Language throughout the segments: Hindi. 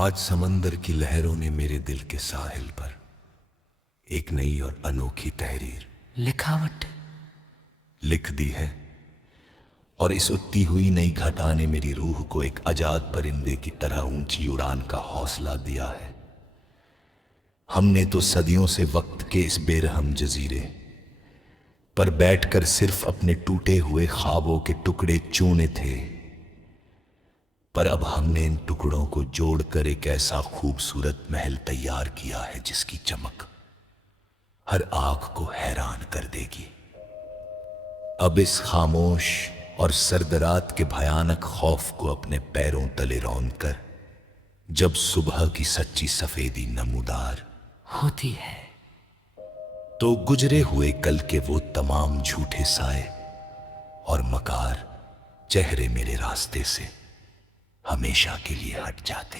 आज समंदर की लहरों ने मेरे दिल के साहिल पर एक नई और अनोखी तहरीर लिखावट लिख दी है। और इस उठती हुई नई घटा ने मेरी रूह को एक आजाद परिंदे की तरह ऊंची उड़ान का हौसला दिया है। हमने तो सदियों से वक्त के इस बेरहम जजीरे पर बैठकर सिर्फ अपने टूटे हुए ख्वाबों के टुकड़े चुने थे, पर अब हमने इन टुकड़ों को जोड़कर एक ऐसा खूबसूरत महल तैयार किया है जिसकी चमक हर आंख को हैरान कर देगी। अब इस खामोश और सर्द रात के भयानक खौफ को अपने पैरों तले रौंद कर जब सुबह की सच्ची सफेदी नमूदार होती है तो गुजरे हुए कल के वो तमाम झूठे साए और मकार चेहरे मेरे रास्ते से हमेशा के लिए हट जाते।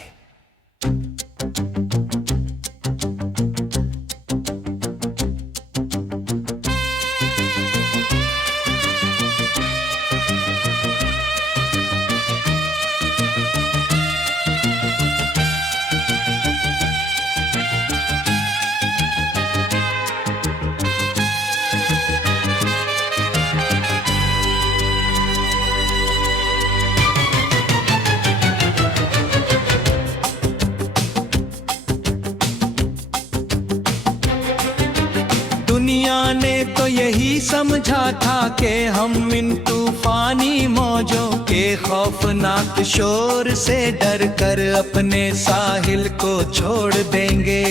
दुनिया ने तो यही समझा था कि हम इन तूफानी मौजों के खौफनाक शोर से डर कर अपने साहिल को छोड़ देंगे।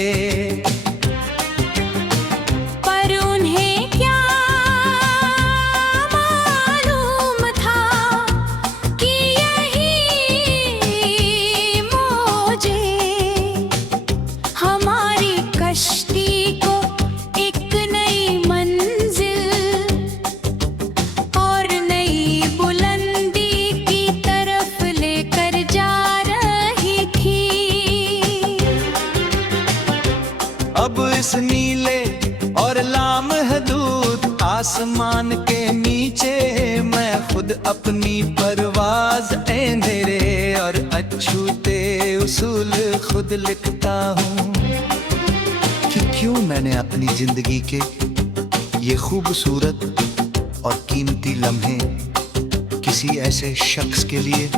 पर उन्हें क्या मालूम था कि यही मौजें हमारी कश्ती को अब इस नीले और लामहदूद आसमान के नीचे मैं खुद अपनी परवाज अंधेरे और अछूते उसूल खुद लिखता हूँ कि क्यों मैंने अपनी जिंदगी के ये खूबसूरत और कीमती लम्हे किसी ऐसे शख्स के लिए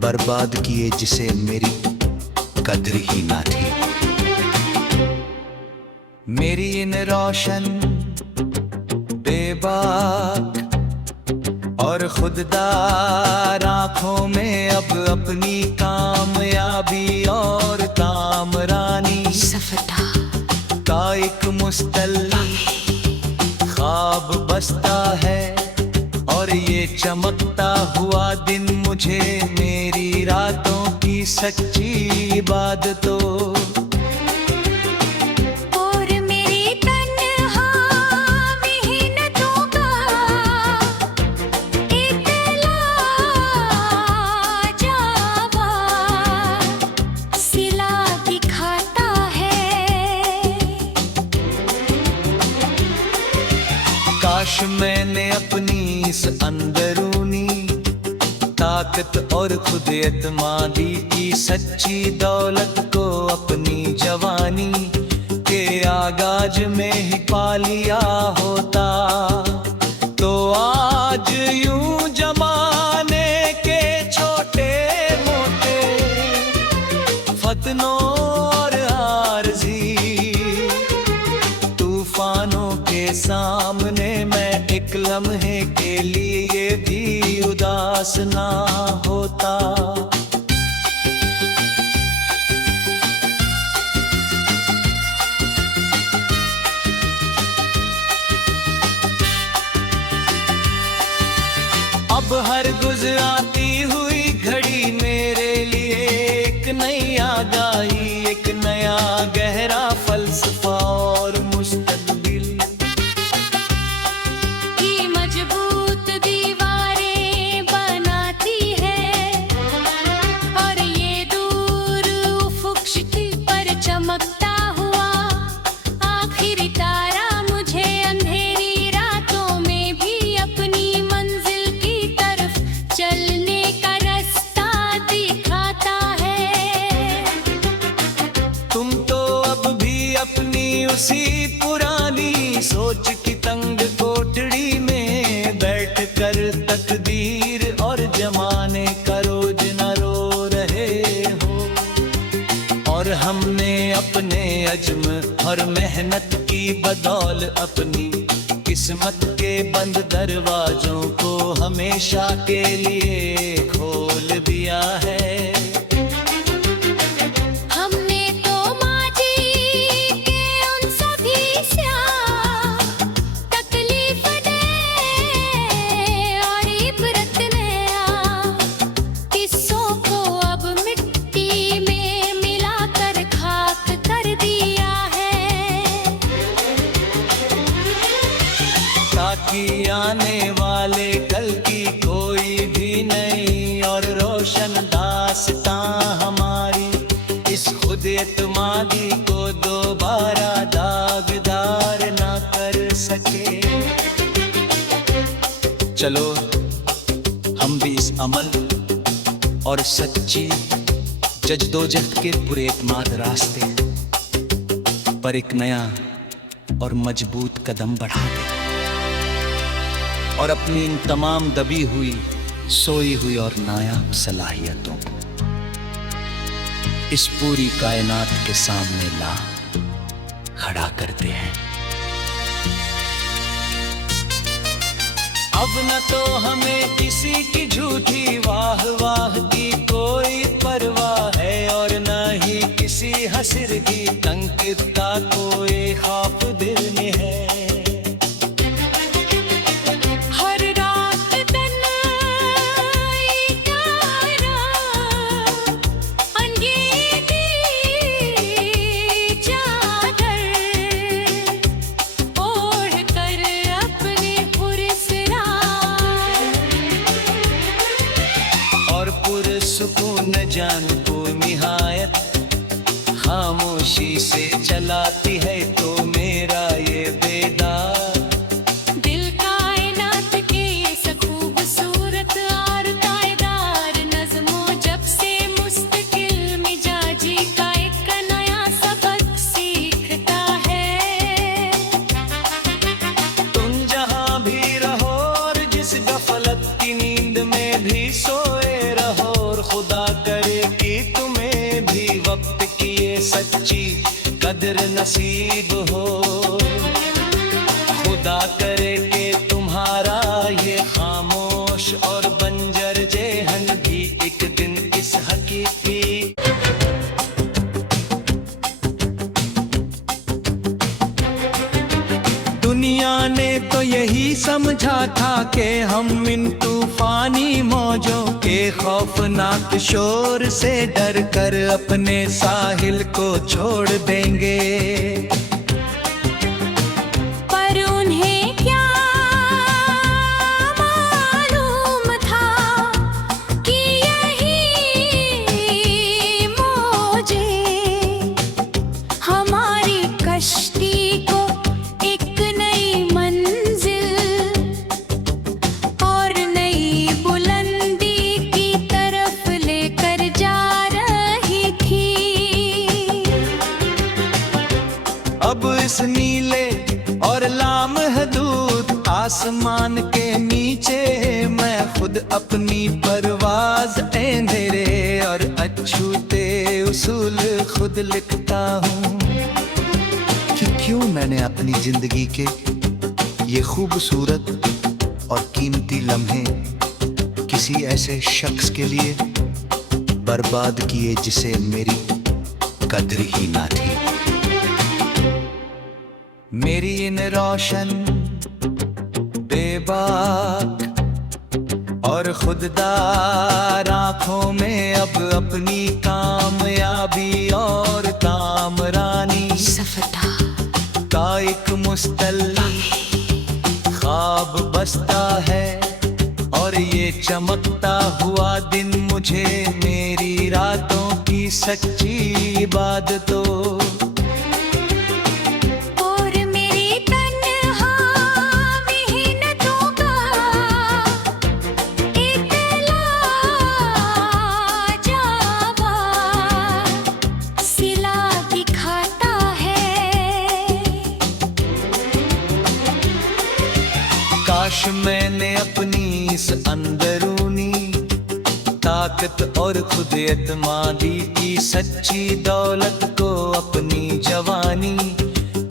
बर्बाद किए जिसे मेरी कद्र ही ना थी। मेरी इन रोशन बेबाक और खुददार आंखों में अब अपनी कामयाबी और कामरानी का एक मुस्तल्ली ख्वाब बसता है। और ये चमकता हुआ दिन मुझे मेरी रातों की सच्ची इबादतों काश मैंने अपनी इस अंदरूनी ताकत और खुद एतमादी की सच्ची दौलत को अपनी जवानी के आगाज में ही पा लिया होता तो आज यूं जमाने के छोटे मोटे फतनों और आरज़ी तूफानों के सामने मैं एक लम्हे के लिए भी उदास ना होता। अब हर गुजराती हुई घड़ी मेरे लिए एक नई आगाही, एक नया गहरा फलसफा और मुस्तकबिल की मजबूत दीवारें बनाती है। और ये दूर उफ़क़ पर चमकता हुआ आखिरी तारा मुझे अंधेरी रातों में भी अपनी मंजिल की तरफ चलने का रास्ता दिखाता है। उसी पुरानी सोच की तंग कोठड़ी में बैठ कर तकदीर और जमाने का रोज न रो रहे हो। और हमने अपने अज़्म और मेहनत की बदौल अपनी किस्मत के बंद दरवाजों को हमेशा के लिए खोल दिया है। हमने तो माजी के उन सभी स्याह तकलीफ दे और इबरत नया किस्सों को अब मिट्टी में मिलाकर खाक कर दिया है, ताकि आने वाले कल की कोई भी नई और रोशन दास्तां हमारी इस खुद एतमादी को दोबारा दागदार ना कर सके। चलो हम भी इस अमल और सच्ची जद्दोजहद के बुरे एतमाद रास्ते पर एक नया और मजबूत कदम बढ़ाते और अपनी इन तमाम दबी हुई, सोई हुई और नायाब सलाहियतों को इस पूरी कायनात के सामने ला खड़ा करते हैं। अब न तो हमें किसी की झूठी वाह वाह की कोई परवाह है और न ही किसी हसर की तंकीद का कोई खौफ दिल में है। हर रात तन्हाई तारा अंगीठी चादर ओढ़ कर अपने पुरसरार और पुरसुकून जान को निहायत खामोशी से चलाती है तो मेरा ये बेदार दिल कायनात के इस खूबसूरत और कायदार नज़्मों जब से मुस्तकिल मिजाजी का एक नया सबक सीखता है। तुम जहां भी रहो और जिस गफलत की नींद में भी सोए रहो और खुदा करे कि तुम्हें भी वक्त की ये सच्ची कदर नसीब हो। खुदा करे कि तुम्हारा ये खामोश और बंजर जेहन भी एक दिन इस हकीकी दुनिया ने तो यही समझा था कि हम इन तूफानी मौजों के खौफनाक शोर से डर कर अपने साहिल को छोड़ देंगे। पर उन्हें क्या मालूम था कि यही मौजें हमारी कश्ती को एक नई मंजिल और नई बुलंदी की तरफ लेकर जा रही थी। अब इस नीले और लामहदूद आसमान के नीचे मैं खुद अपनी परवाज अंधेरे और अछूते उसूल खुद लिखता हूँ कि क्यों मैंने अपनी जिंदगी के ये खूबसूरत और कीमती लम्हे किसी ऐसे शख्स के लिए बर्बाद किए जिसे मेरी कद्र ही ना थी। मेरी इन रोशन बेबाक और खुददार आंखों में अब अपनी कामयाबी और कामरानी सफदा का एक मुस्तल्ली ख्वाब बसता है और ये चमकता हुआ दिन मुझे मेरी रातों की सच्ची इबादतों और मेरी तन्हा मिहनतों का एक लाजवाब सिला दिखाता है। काश मैंने अपनी इस अंदरूनी ताकत और खुद एतमादी की सच्ची दौलत को अपनी जवानी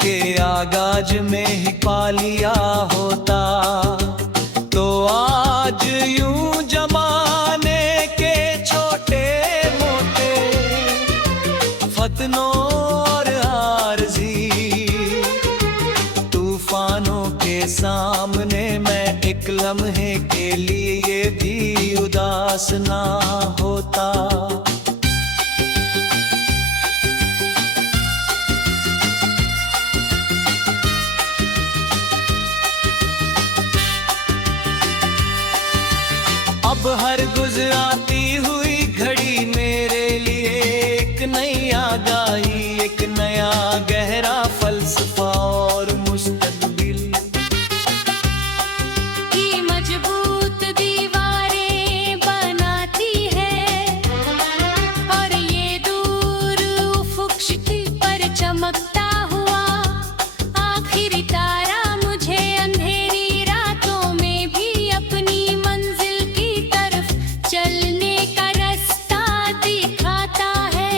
के आगाज में ही पा लिया होता, तो आज यूं जमाने के छोटे मोटे फतनों और आरज़ी तूफानों के सामने मैं एक लम्हे के लिए भी उदास ना होता। अब हर गुजराती हुई घड़ी मेरे लिए एक नई आगाही, एक नया गहरा फलसफा और मुस्तकबिल की मजबूत दीवारें बनाती है, और ये दूर उफ़ुक़ पर चमकता हुआ आखिरी तारा मुझे अंधेरी रातों में भी अपनी मंजिल की तरफ चलने का रास्ता दिखाता है।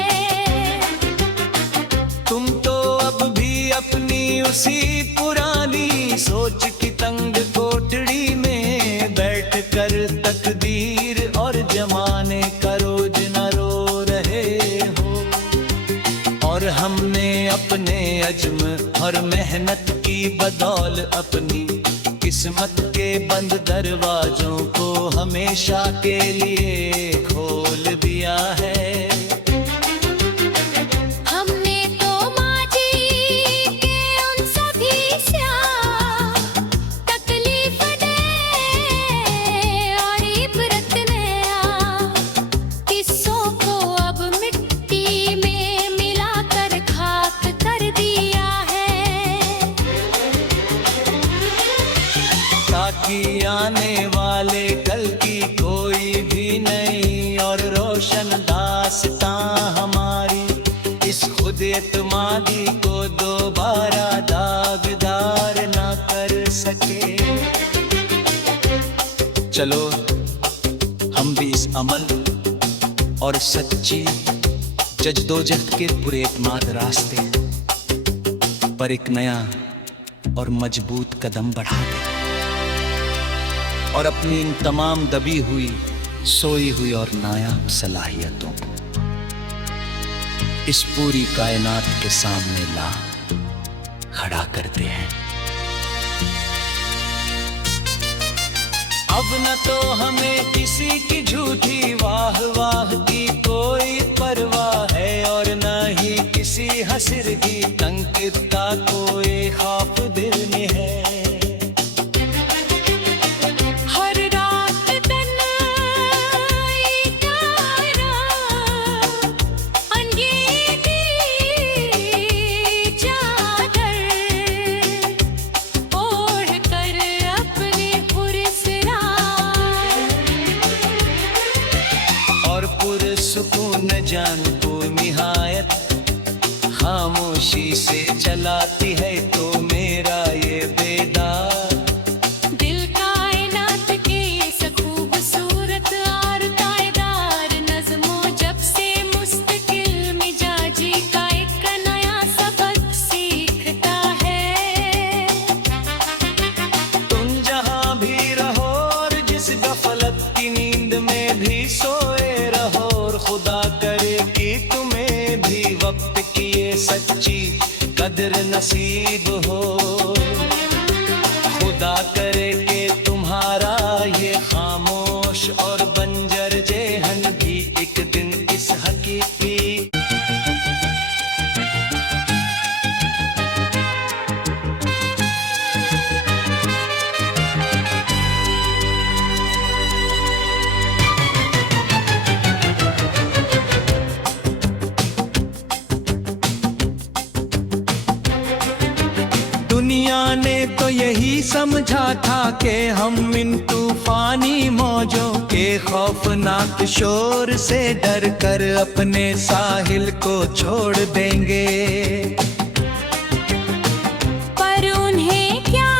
तुम तो अब भी अपनी उसी पुरानी सोच की तंग कोठड़ी में बैठ कर तकदीर और जमाने का रोज न रो रहे हो, और हमने अपने अज़्म और मेहनत की बदौल अपनी किस्मत के बंद दरवाजों को हमेशा के लिए खोल दिया है। हमने तो माजी के उन सभी स्याह तकलीफ दे और इबरत नया किस्सों को अब मिट्टी में मिलाकर खाक कर दिया है, ताकि आने वाले कल की कोई भी नई और रोशन दास्तां हमारी इस खुद एतमादी को दोबारा दागदार ना कर सके। चलो हम भी इस अमल और सच्ची जद्दोजहद के पूरे एतमाद रास्ते पर एक नया और मजबूत कदम बढ़ाते और अपनी इन तमाम दबी हुई, सोई हुई और नायाब सलाहियतों को इस पूरी कायनात के सामने ला खड़ा करते हैं। अब न तो हमें किसी की झूठी वाह वाह की कोई परवाह है, और न ही किसी हसिर की तंकीद का कोई खौफ दिल में है। हर रात तन्हाई तारा अंगीठी चादर ओढ़ कर अपने पुरस्कार और पुरसुकून जान को निहायत खामोशी से चलाती है तो मेरा ये बेदार दिल कायनात के इस खूबसूरत और तायदार नज़्मों जब से मुस्तकिल मिजाजी का एक नया सबक सीखता है। तुम जहां भी रहो और जिस गफलत की नींद में भी सोए रहो, और खुदा करे कि तुम्हें भी वक्त की ये सच्ची कदर नसीब हो। खुदा करे कि तुम्हारा ये खामोश और बंजर जेहन भी एक दिन इस हकीकी दुनिया ने तो यही समझा था कि हम इन तूफानी मौजों के खौफनाक शोर से डर कर अपने साहिल को छोड़ देंगे, पर उन्हें क्या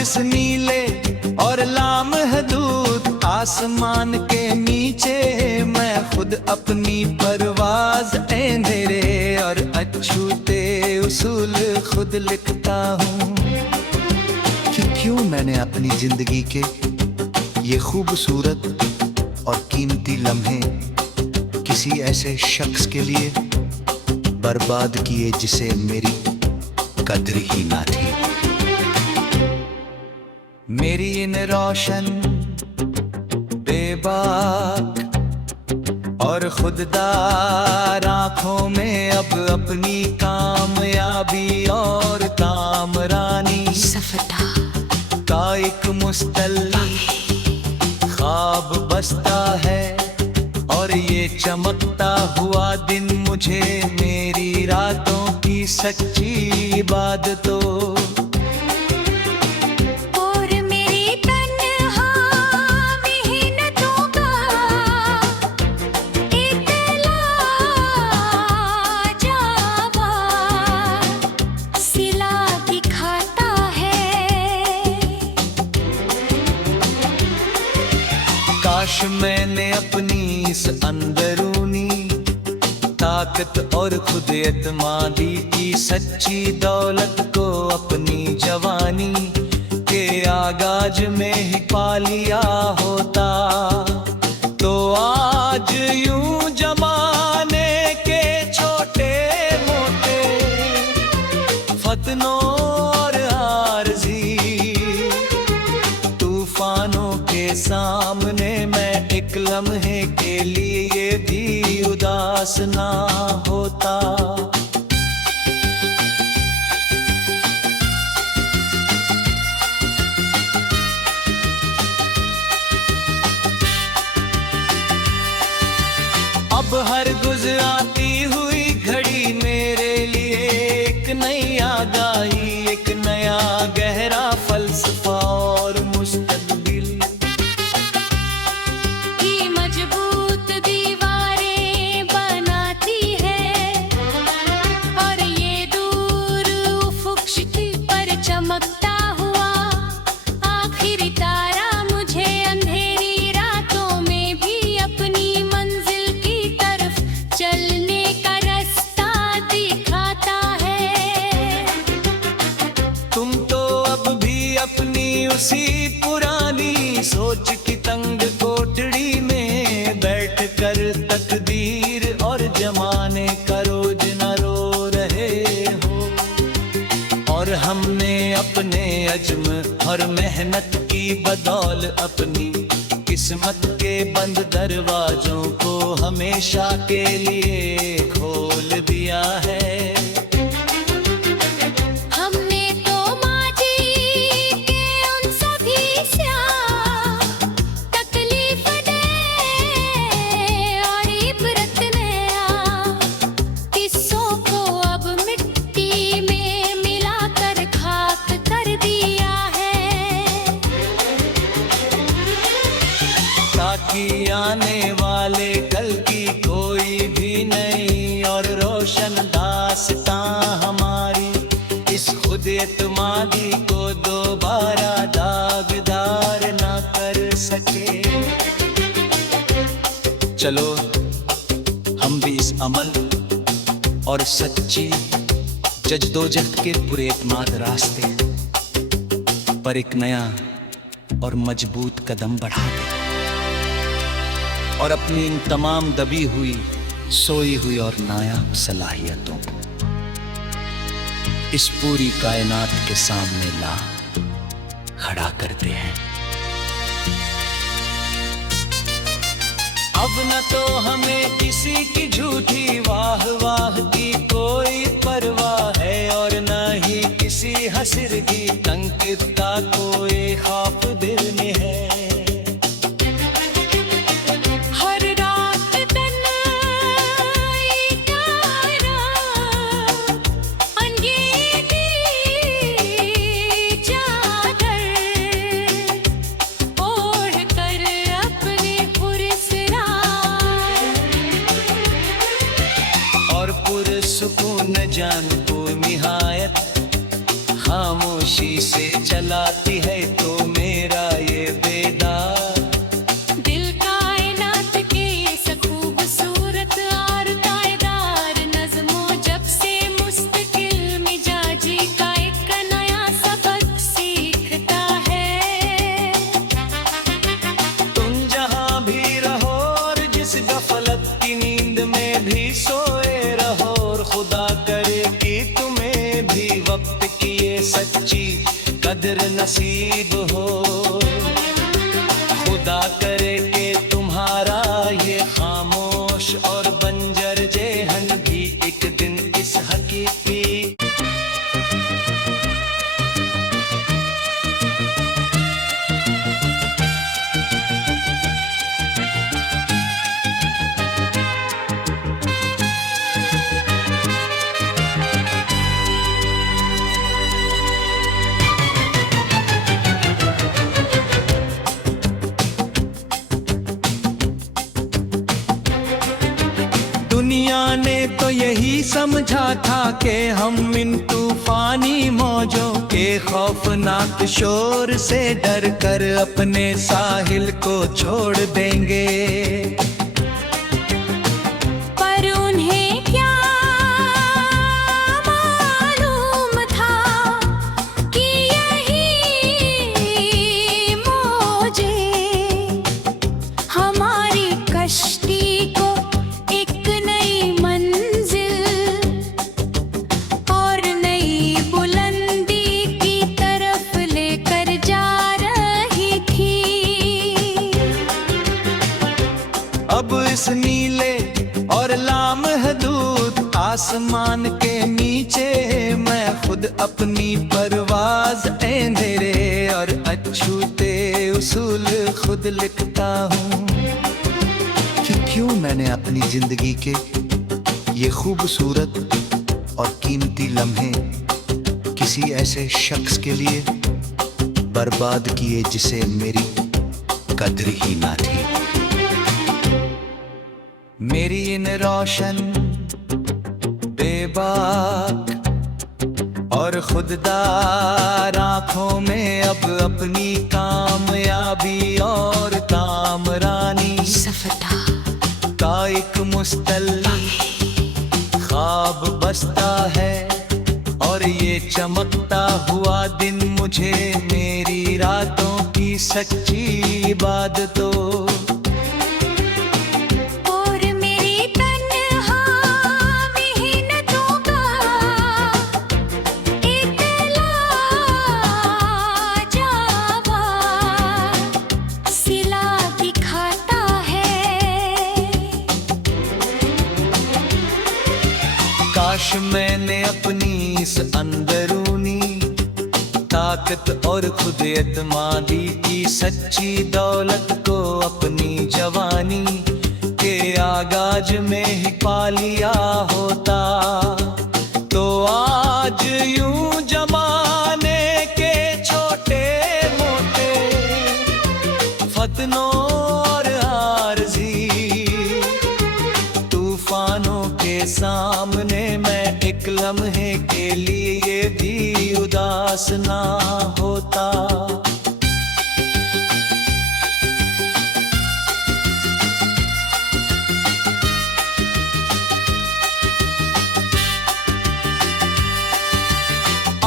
इस नीले और लामहदूद आसमान के नीचे मैं खुद अपनी परवाज अंधेरे और अछूते उसूल खुद लिखता हूँ। कि क्यों मैंने अपनी जिंदगी के ये खूबसूरत और कीमती लम्हे किसी ऐसे शख्स के लिए बर्बाद किए जिसे मेरी कद्र ही ना थी। मेरी इन रोशन बेबाक और खुददार आंखों में अब अपनी कामयाबी और कामरानी सफदा का एक मुस्तल्ली ख्वाब बसता है। और ये चमकता हुआ दिन मुझे मेरी रातों की सच्ची इबादतों और मेरी तन्हा मेहनतों का एक लाजवाब सिला दिखाता है। काश मैंने अपनी इस अंदरूनी ताकत और खुद एतमादी की सच्ची दौलत को अपनी जवानी के आगाज में ही पा लिया होता तो आज यूं जमाने के छोटे मोटे फतनों और आरज़ी तूफानों के सामने मैं एक लम्हे के लिए भी उदास ना होता। अब हर गुजराती हुई घड़ी मेरे लिए एक नई आगाही एक नया गहरा फलसफा और मुस्तकबिल की मजबूत दीवारें बनाती है। और ये दूर उफ़ुक़ पर चमकता हुआ आखिरी तारा मुझे अंधेरी रातों में भी अपनी मंजिल की तरफ चलने का रास्ता दिखाता है। तुम तो अब भी अपनी उसी पुरानी सोच की तंग कोठड़ी में बैठ कर तकदीर और जमाने का रोज न रो रहे हो। और हमने अपने अज़्म और मेहनत की बदौल अपनी किस्मत के बंद दरवाजों को हमेशा के लिए खोल दिया है। हमने तो माजी के उन सभी स्याह तकलीफ दे और इबरत नया किस्सों को अब मिट्टी में मिलाकर खाक कर दिया है। ताकि आने वाले कल की कोई भी नई और रोशन दास्तां हमारी इस खुद एतमादी को दोबारा दागदार ना कर सके। चलो हम भी इस अमल और सच्ची जद्दोजहद के पूरे एतमाद रास्ते पर एक नया और मजबूत कदम बढ़ाते और अपनी इन तमाम दबी हुई सोई हुई और नायाब सलाहियतों को इस पूरी कायनात के सामने ला खड़ा करते हैं। अब न तो हमें किसी की झूठी वाह वाह की कोई परवाह है और न ही किसी हसर की तंकित का कोई खौफ दिल में है। हर रात तन्हाई का अंगेरी चादर ओढ़ कर अपने पुरसरार और पुरसुकून जान को निहायत खामोशी से चलाती है सच्ची कदर नसीब हो। खुदा करे कि तुम्हारा ये खामोश और बंजर जेहन भी एक दिन इस हकीकी दुनिया ने तो यही समझा था कि हम इन तूफानी मौजों के खौफनाक शोर से डर कर अपने साहिल को छोड़ देंगे। पर उन्हें क्या मालूम था कि यही मौजें हमारी कश्ती को एक नई मंजिल और नई बुलंदी की तरफ लेकर जा रही थी। अब इस नीले और लामहदूद आसमान के नीचे मैं खुद अपनी परवाज अंधेरे और अछूते उसूल खुद लिखता हूँ कि क्यों मैंने अपनी जिंदगी के ये खूबसूरत और कीमती लम्हे किसी ऐसे शख्स के लिए बर्बाद किए जिसे मेरी कद्र ही ना थी। मेरी इन रोशन बेबाक और खुददार आंखों में अब अपनी कामयाबी और कामरानी सफदा का एक मुस्तल्ली ख्वाब बसता है। और ये चमकता हुआ दिन मुझे मेरी रातों की सच्ची इबादतों और मेरी तन्हा मेहनतों का एक लाजवाब सिला दिखाता है। काश मैंने अपनी इस अंदरूनी ताकत और खुद एतमादी की सच्ची दौलत को अपनी जवानी के आगाज में ही पा लिया होता तो आज यूं जमाने के छोटे मोटे फतनों और आरज़ी तूफानों के सामने मैं एक लम्हे के लिए भी उदास ना होता।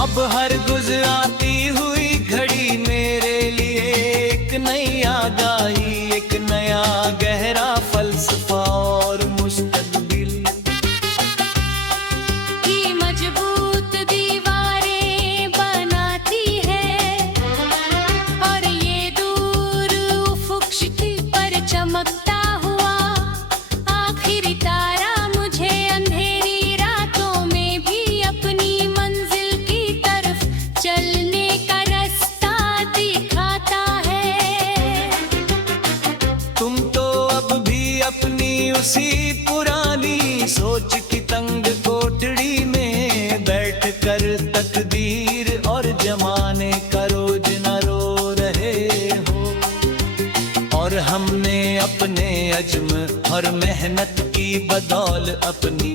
अब हर गुजराती हुई घड़ी मेरे लिए एक नई आगाही एक नया गहरा फलसफा और मुस्तकबिल की मजबूत दीवारें बनाती है और ये दूर उफ़ुक़ पर चमकता हुआ आखिरी तारा मुझे अंधेरी रातों में भी अपनी मंजिल की तरफ चलने का रास्ता दिखाता है। तुम तो अब भी अपनी उसी पुरानी सोच की तंग कोठड़ी में बैठ कर तकदीर और जमाने का रोज न रो रहे हो। और हमने अपने अज़्म और मेहनत की बदौल अपनी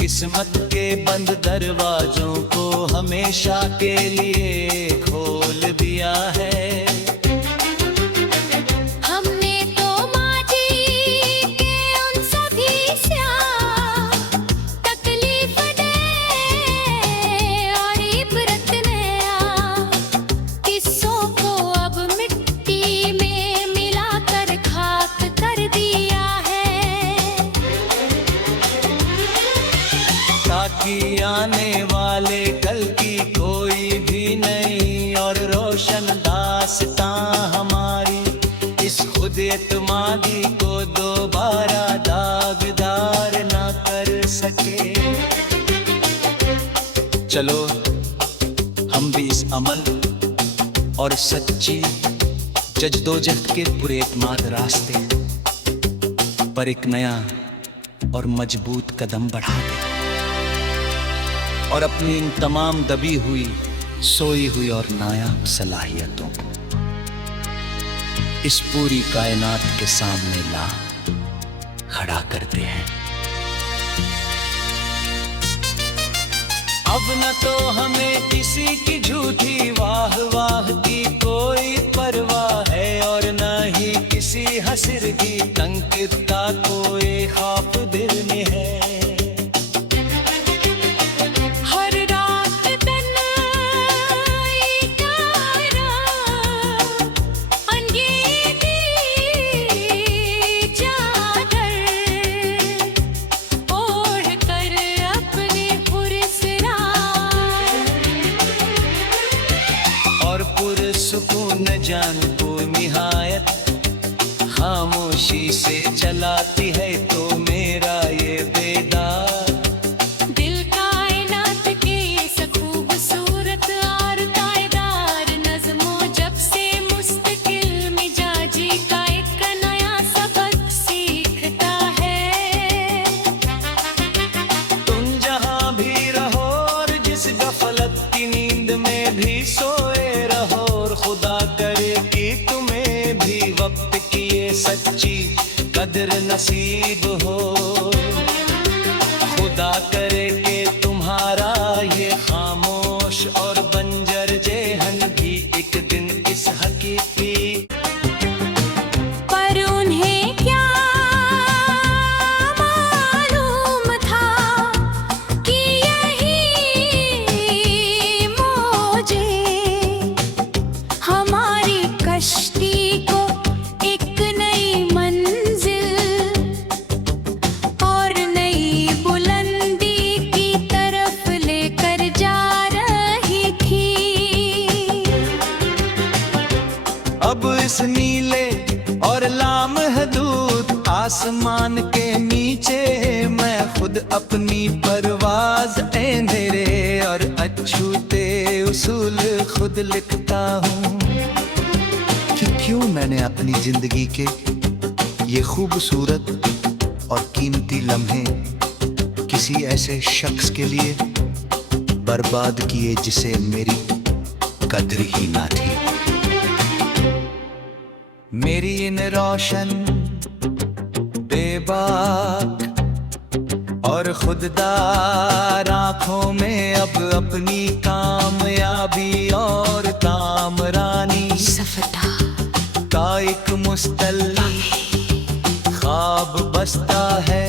किस्मत के बंद दरवाजों को हमेशा के लिए खोल दिया है। हमने तो माजी के उन सभी स्याह तकलीफ दे और इबरत नया किस्सों को अब मिट्टी में मिलाकर खाक कर दिया है ताकि आने वाले कल की कोई भी चलो हम भी इस अमल और सच्ची जद्दोजहद के पूरे एतमाद रास्ते पर एक नया और मजबूत कदम बढ़ाते और अपनी इन तमाम दबी हुई, सोई हुई और नायाब सलाहियतों को इस पूरी कायनात के सामने ला खड़ा करते हैं। अब न तो हमें किसी की झूठी वाह वाह की कोई परवाह है और न ही किसी हसर की तंकित का कोई खौफ दिल में है। हर रात तन्हाई का रात, अंधेरी चादर ओढ़ कर अपने पुरसरार और पुरसुकून जान को निहायत खामोशी से चलाती है तो मेरा ये बेदार दिल कायनात के इस खूबसूरत और तायदार नज़्मों जब से मुस्तकिल मिजाजी का एक नया सबक सीखता है। तुम जहां भी रहो और जिस गफलत की नींद में भी सोए रहो और खुदा करे कि तुम्हें भी वक्त की ये सच्ची कदर नसीब हो। खुदा करे कि तुम्हारा ये खामोश और बंजर जेहन भी एक दिन इस हकीकी पर उन्हें क्या मालूम था कि यही मौजे हमारी कश्ती को एक नई मंजिल और नई बुलंदी की तरफ लेकर जा रही थी। अब इस नीले और लामहदूद आसमान के नीचे मैं खुद अपनी परवाज अंधेरे और अछूते उसूल खुद लिखता हूँ कि क्यों मैंने अपनी जिंदगी के ये खूबसूरत और कीमती लम्हे किसी ऐसे शख्स के लिए बर्बाद किए जिसे मेरी कद्र ही ना थी। मेरी इन रोशन बेबाक और खुददार आंखों में अब अपनी कामयाबी और कामरानी सफदा का एक मुस्तल्ली ख्वाब बसता है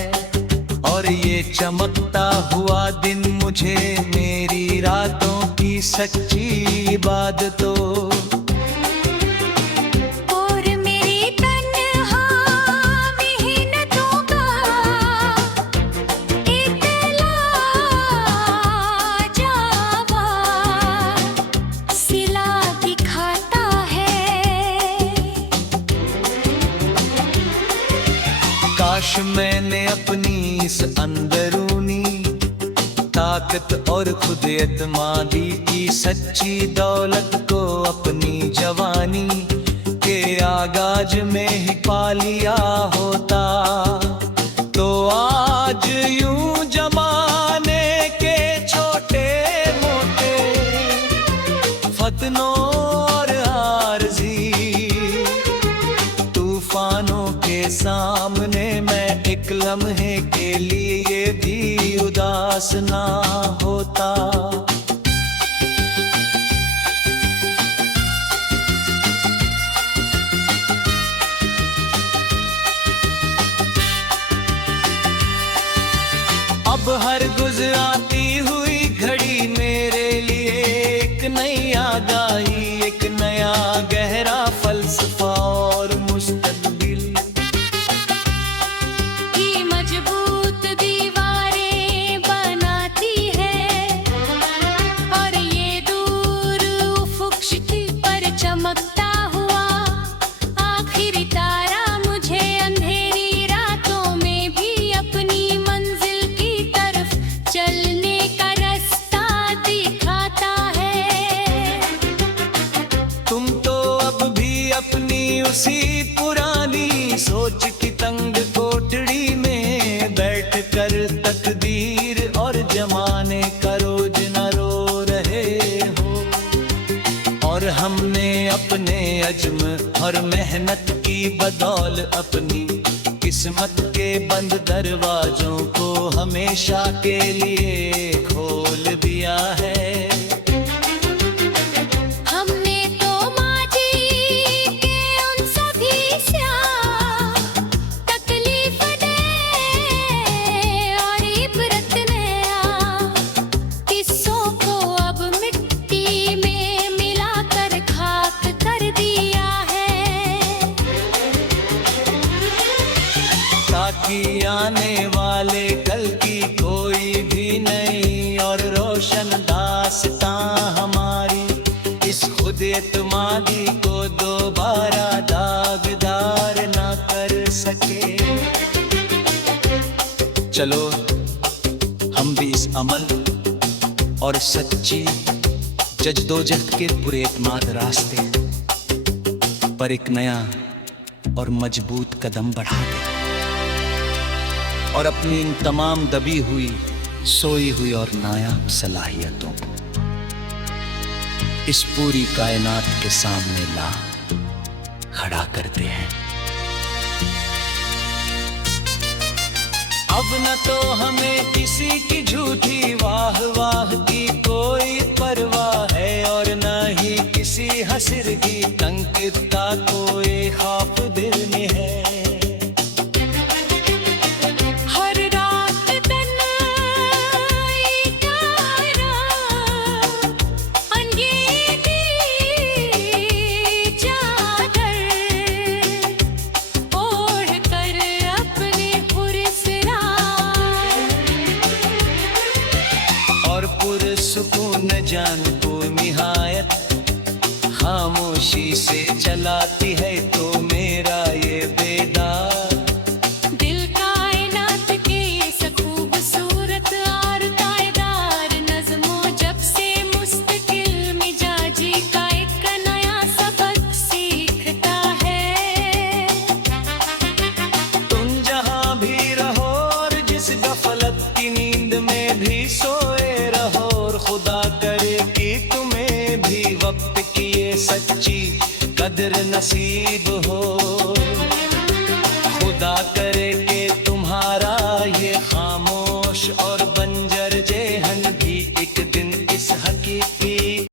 और ये चमकता हुआ दिन मुझे मेरी रातों की सच्ची इबादतों और मेरी तन्हा मेहनतों का एक लाजवाब सिला दिखाता है। काश मैंने अपनी इस अंदरूनी ताकत और खुद एतमादी की सच्ची दौलत को अपनी जवानी के आगाज में ही पा लिया होता तो आज यूं जमाने के छोटे मोटे फतनों और आरज़ी तूफानों के सामने मैं एक लम्हे के लिए भी उदास ना होता। अब हर गुजराती हुई घड़ी मेरे लिए एक नई आगाही एक नया गहरा फलसफा और मुस्तकबिल की मजबूत दीवारें बनाती है और ये दूर उफ़क़ पर चमकता हुआ आखिरी तारा मुझे अंधेरी रातों में भी अपनी मंजिल की तरफ चलने का रास्ता और हमने अपने अज़्म और मेहनत की बदौल अपनी किस्मत के बंद दरवाजों को हमेशा के लिए खोल दिया है। हमने तो माजी के उन सभी स्याह तकलीफ दे और इबरत नया किस्सों को अब मिट्टी में मिलाकर खाक कर दिया है, ताकि आने वाले कल की कोई भी नई और रोशन दास्तां हमारी इस खुद एतमादी को दोबारा दागदार ना कर सके। चलो हम भी इस अमल और सच्ची जद्दोजहद के पुरएतमाद रास्ते पर एक नया और मजबूत कदम बढ़ाते और अपनी इन तमाम दबी हुई, सोई हुई और नायाब सलाहियतों को इस पूरी कायनात के सामने ला खड़ा करते हैं। अब न तो हमें किसी की झूठी वाह वाह की कोई परवाह है और न ही किसी हसर की तंकिता कोई खौफ दिल में है। हर रात तन्हाई का अंगीठी चादर ओढ़ कर अपने पुरस्कार और पुरसुकून जान को निहायत खामोशी से चलाती है तो मेरा ये बेदार दिल कायनात के इस खूबसूरत और तायदार नज़्मों जब से मुस्तकिल मिजाजी का एक नया सबक सीखता है। तुम जहां भी रहो और जिस गफलत की नींद में भी सोए रहो और खुदा करे कि तुम्हें भी वक्त की ये सच्ची कदर नसीब हो। खुदा करे